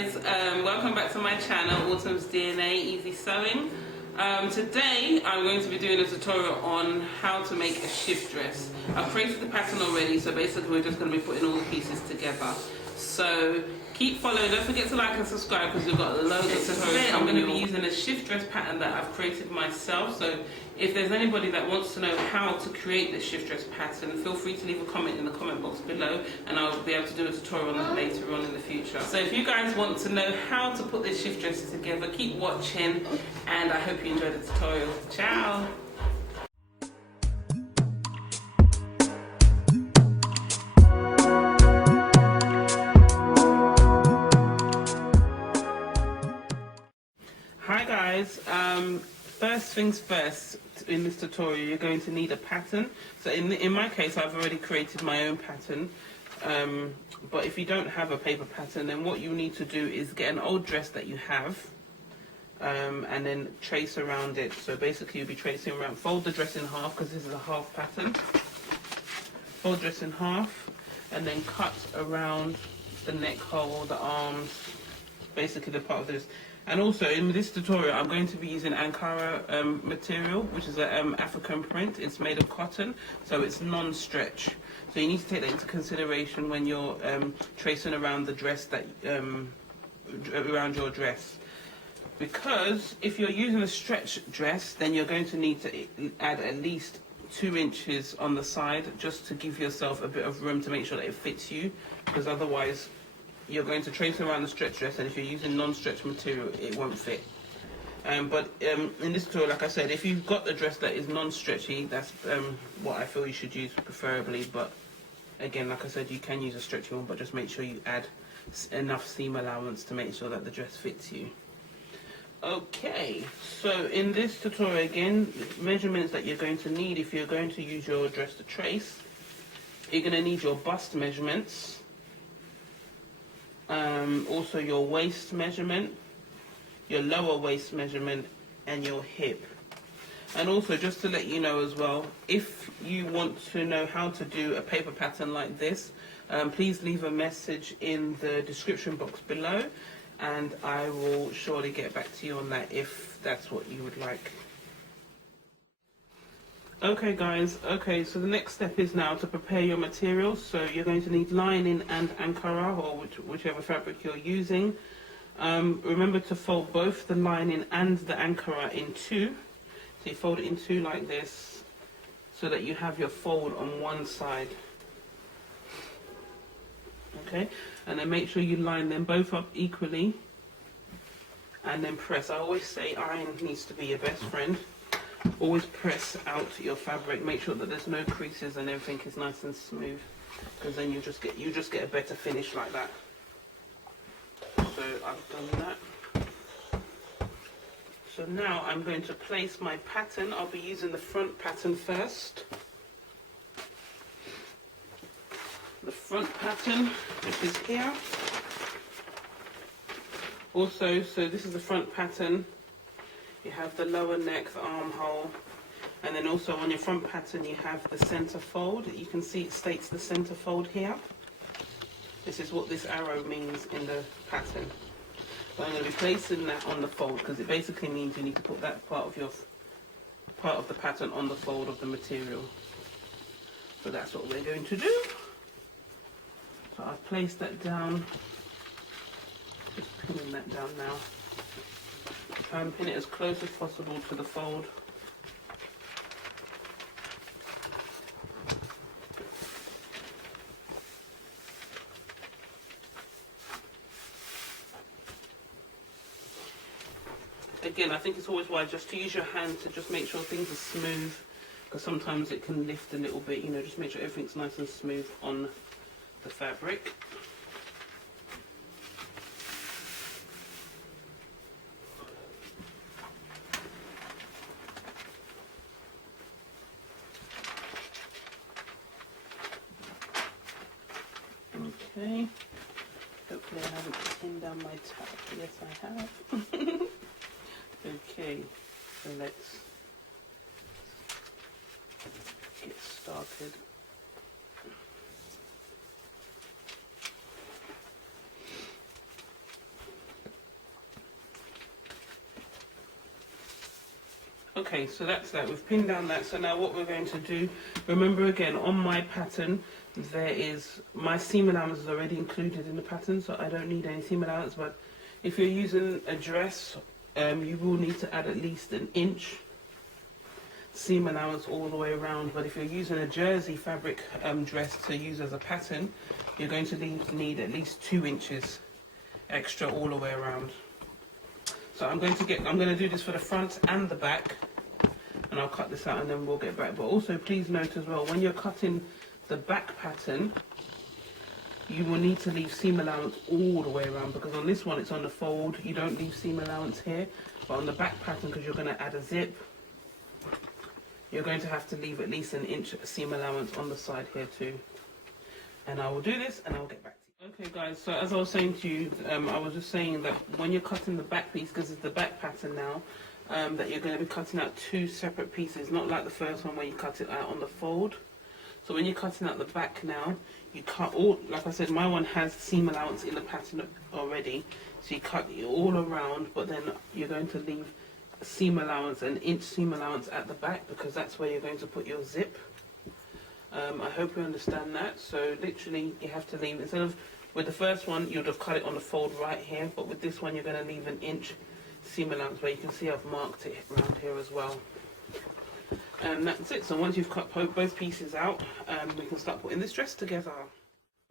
guys, welcome back to my channel, Autumn's DNA Easy Sewing. Today I'm going to be doing a tutorial on how to make a shift dress. I've created the pattern already, so basically we're just going to be putting all the pieces together. So keep following, don't forget to like and subscribe because we've got loads of tutorials. Today I'm going to be using a shift dress pattern that I've created myself. So if there's anybody that wants to know how to create the shift dress pattern, feel free to leave a comment in the comment box below and I'll be able to do a tutorial on that later on in the future. So if you guys want to know how to put this shift dress together, keep watching and I hope you enjoy the tutorial. Ciao! Hi guys, first things first, in this tutorial you're going to need a pattern. So in my case I've already created my own pattern, but if you don't have a paper pattern, then what you need to do is get an old dress that you have and then trace around it. So basically you'll be tracing around, fold the dress in half because this is a half pattern, fold dress in half and then cut around the neck hole, the arms, basically the part of this. And also in this tutorial I'm going to be using Ankara material, which is an African print. It's made of cotton, so it's non-stretch. So you need to take that into consideration when you're tracing around the dress, that around your dress. Because if you're using a stretch dress, then you're going to need to add at least 2 inches on the side just to give yourself a bit of room to make sure that it fits you, because otherwise you're going to trace around the stretch dress, and if you're using non-stretch material it won't fit. But in this tutorial, like I said, if you've got the dress that is non-stretchy, that's what I feel you should use preferably. But again, like I said, you can use a stretchy one, but just make sure you add enough seam allowance to make sure that the dress fits you. Okay, so in this tutorial again, measurements that you're going to need if you're going to use your dress to trace, you're going to need your bust measurements, also your waist measurement, your lower waist measurement and your hip. And also just to let you know as well, if you want to know how to do a paper pattern like this, please leave a message in the description box below and I will surely get back to you on that if that's what you would like. Okay guys, okay, so the next step is now to prepare your materials. So you're going to need lining and Ankara, or whichever fabric you're using. Remember to fold both the lining and the Ankara in two. So you fold it in two like this, so that you have your fold on one side. Okay, and then make sure you line them both up equally and then press. I always say iron needs to be your best friend. Always press out your fabric, make sure that there's no creases and everything is nice and smooth, because then you just get a better finish like that. So I've done that. So now I'm going to place my pattern. I'll be using the front pattern first. The front pattern, which is here. Also, so this is the front pattern. You have the lower neck, the armhole, and then also on your front pattern you have the center fold. You can see it states the center fold here. This is what this arrow means in the pattern. So I'm going to be placing that on the fold because it basically means you need to put that part of the pattern on the fold of the material. So that's what we're going to do. So I've placed that down, just pinning that down now. Try and pin it as close as possible to the fold. Again, I think it's always wise just to use your hand to just make sure things are smooth, because sometimes it can lift a little bit, you know, just make sure everything's nice and smooth on the fabric. Okay, hopefully I haven't pinned down my tab. Yes, I have. Okay, so let's get started. Okay, so that's that. We've pinned down that. So now what we're going to do, remember again, on my pattern, there is, my seam allowance is already included in the pattern, so I don't need any seam allowance. But if you're using a dress, you will need to add at least an inch seam allowance all the way around. But if you're using a jersey fabric dress to use as a pattern, you're going to need at least 2 inches extra all the way around. So I'm going to do this for the front and the back, and I'll cut this out and then we'll get back. But also please note as well, when you're cutting the back pattern, you will need to leave seam allowance all the way around, because on this one it's on the fold, you don't leave seam allowance here, but on the back pattern, because you're going to add a zip, you're going to have to leave at least an inch seam allowance on the side here too. And I will do this and I'll get back to you. Okay guys, so as I was saying to you, I was just saying that when you're cutting the back piece, because it's the back pattern now, that you're going to be cutting out 2 separate pieces, not like the first one where you cut it out on the fold. So when you're cutting out the back now, you cut all, like I said, my one has seam allowance in the pattern already, so you cut it all around, but then you're going to leave a seam allowance, an inch seam allowance at the back, because that's where you're going to put your zip. I hope you understand that. So literally you have to leave, instead of with the first one you'd have cut it on the fold right here, but with this one you're going to leave an inch seam allowance, where you can see I've marked it around here as well. And that's it. So once you've cut both pieces out, we can start putting this dress together.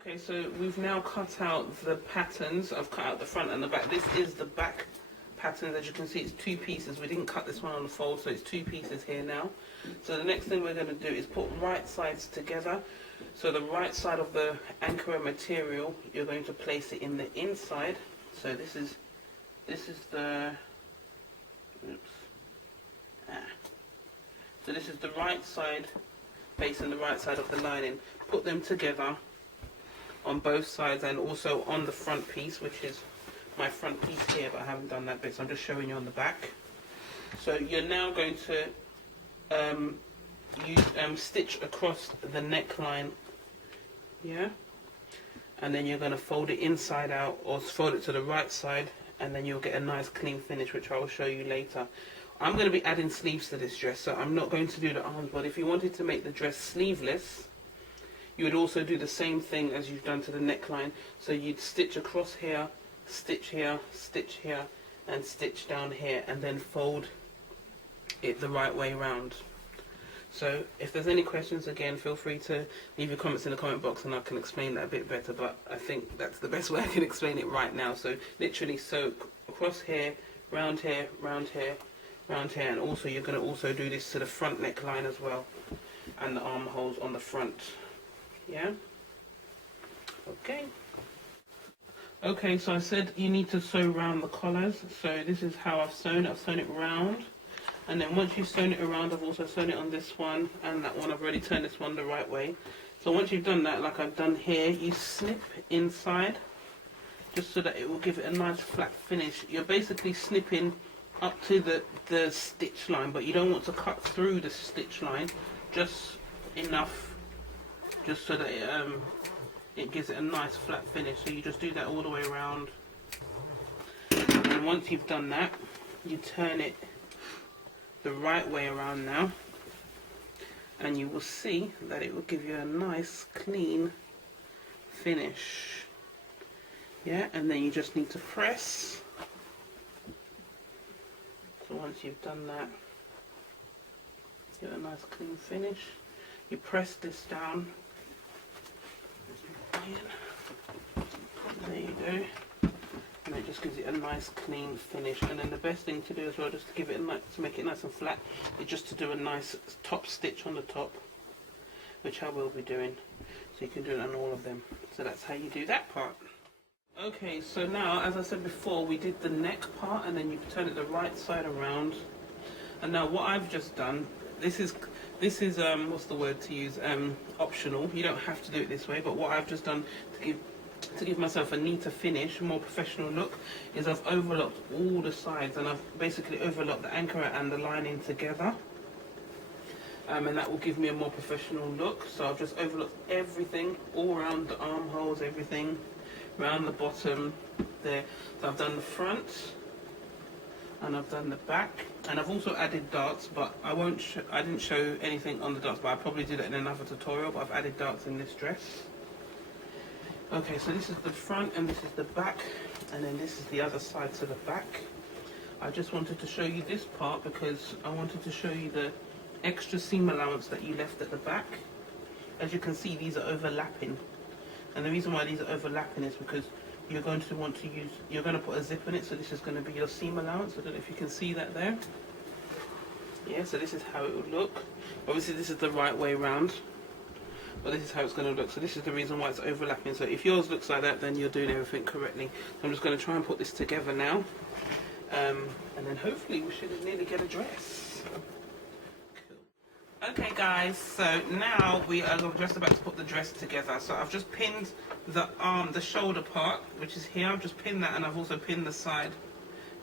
Okay, so we've now cut out the patterns. I've cut out the front and the back. This is the back pattern. As you can see, it's 2 pieces. We didn't cut this one on the fold, so it's 2 pieces here now. So the next thing we're going to do is put right sides together. So the right side of the anchor material, you're going to place it in the inside. So this is the, oops, so this is the right side facing the right side of the lining. Put them together on both sides, and also on the front piece, which is my front piece here, but I haven't done that bit, so I'm just showing you on the back. So you're now going to stitch across the neckline, yeah, and then you're going to fold it inside out, or fold it to the right side, and then you'll get a nice clean finish, which I will show you later. I'm going to be adding sleeves to this dress, so I'm not going to do the arms, but if you wanted to make the dress sleeveless, you would also do the same thing as you've done to the neckline. So you'd stitch across here, stitch here, stitch here, and stitch down here, and then fold it the right way around. So if there's any questions, again, feel free to leave your comments in the comment box and I can explain that a bit better, but I think that's the best way I can explain it right now. So literally, so across here, round here, round here, round here, and also you're going to also do this to the front neckline as well, and the armholes on the front. Yeah? Okay. Okay, so I said you need to sew round the collars. So this is how I've sewn it. I've sewn it round. And then once you've sewn it around, I've also sewn it on this one and that one. I've already turned this one the right way. So once you've done that, like I've done here, you snip inside, just so that it will give it a nice flat finish. You're basically snipping up to the stitch line, but you don't want to cut through the stitch line, just enough, just so that it gives it a nice flat finish. So you just do that all the way around. And once you've done that, you turn it the right way around now, and you will see that it will give you a nice clean finish. Yeah, and then you just need to press. So once you've done that, get a nice clean finish. You press this down. There you go. And it just gives it a nice clean finish. And then the best thing to do as well, just to give it to make it nice and flat, is just to do a nice top stitch on the top, which I will be doing. So you can do it on all of them. So that's how you do that part. Okay, so now, as I said before, we did the neck part, and then you turn it the right side around. And now what I've just done, this is what's the word to use, optional. You don't have to do it this way, but what I've just done to give myself a neater finish, more professional look, is I've overlocked all the sides, and I've basically overlocked the anchor and the lining together, and that will give me a more professional look. So I've just overlocked everything, all around the armholes, everything around the bottom there. So I've done the front and I've done the back, And I've also added darts, but I didn't show anything on the darts, but I'll probably do that in another tutorial. But I've added darts in this dress. Okay, so this is the front and this is the back, and then this is the other side to the back. I just wanted to show you this part because I wanted to show you the extra seam allowance that you left at the back. As you can see, these are overlapping, and the reason why these are overlapping is because you're going to want to use, you're going to put a zip in it, so this is going to be your seam allowance. I don't know if you can see that there. Yeah, so this is how it would look. Obviously this is the right way round, but this is how it's going to look. So this is the reason why it's overlapping. So if yours looks like that, then you're doing everything correctly. So I'm just going to try and put this together now, and then hopefully we should nearly get a dress. Okay guys, so now we are just about to put the dress together. So I've just pinned the arm, the shoulder part, which is here. I've just pinned that, and I've also pinned the side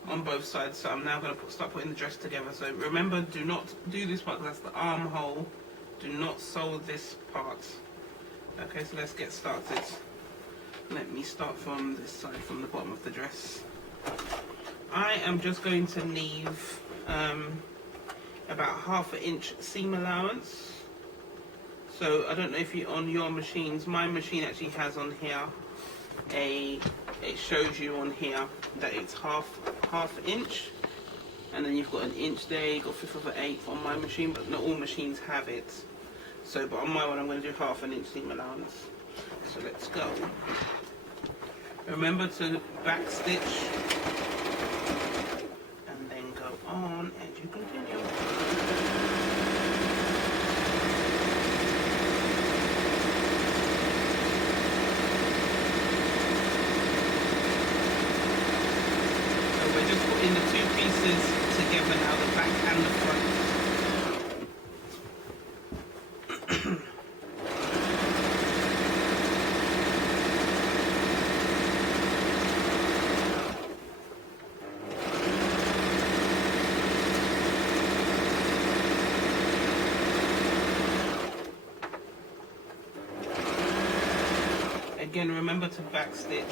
on both sides. So I'm now going to start putting the dress together. So remember, do not do this part, because that's the armhole. Do not sew this part. Okay, so let's get started. Let me start from this side, from the bottom of the dress. I am just going to leave about ½ inch seam allowance. So I don't know if you on your machines, my machine actually has on here it shows you on here that it's half inch, and then you've got an inch there, you've got 1/5 of an 1/8 on my machine, but not all machines have it. So but on my one I'm going to do ½ inch seam allowance. So let's go. Remember to back stitch and then go on as you continue. We're just putting the two pieces together now, the back and the front. Again, remember to back stitch.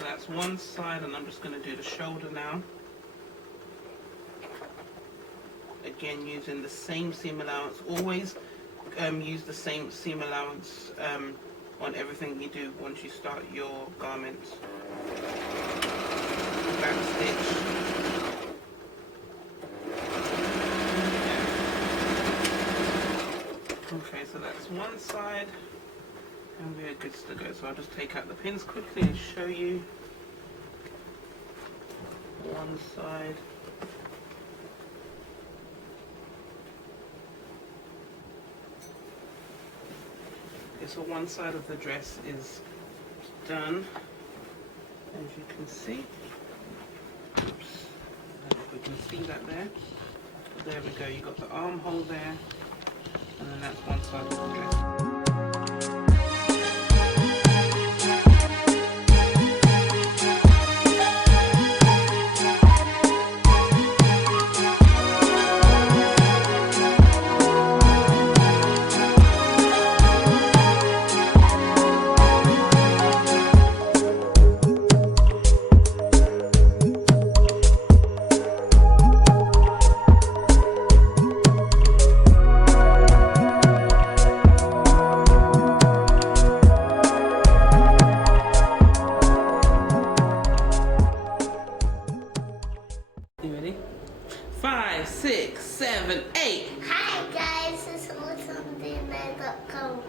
That's one side, and I'm just going to do the shoulder now. Again, using the same seam allowance. Always use the same seam allowance on everything you do once you start your garment. Back stitch. Okay, so that's one side, and we're good to go. So I'll just take out the pins quickly and show you. One side. Okay, so one side of the dress is done, as you can see. Oops. I don't know if we can see that there. There we go, you got the armhole there, and then that's one side of the dress. You ready? 5, 6, 7, 8. Hi guys, it's AwesomeDNA.com.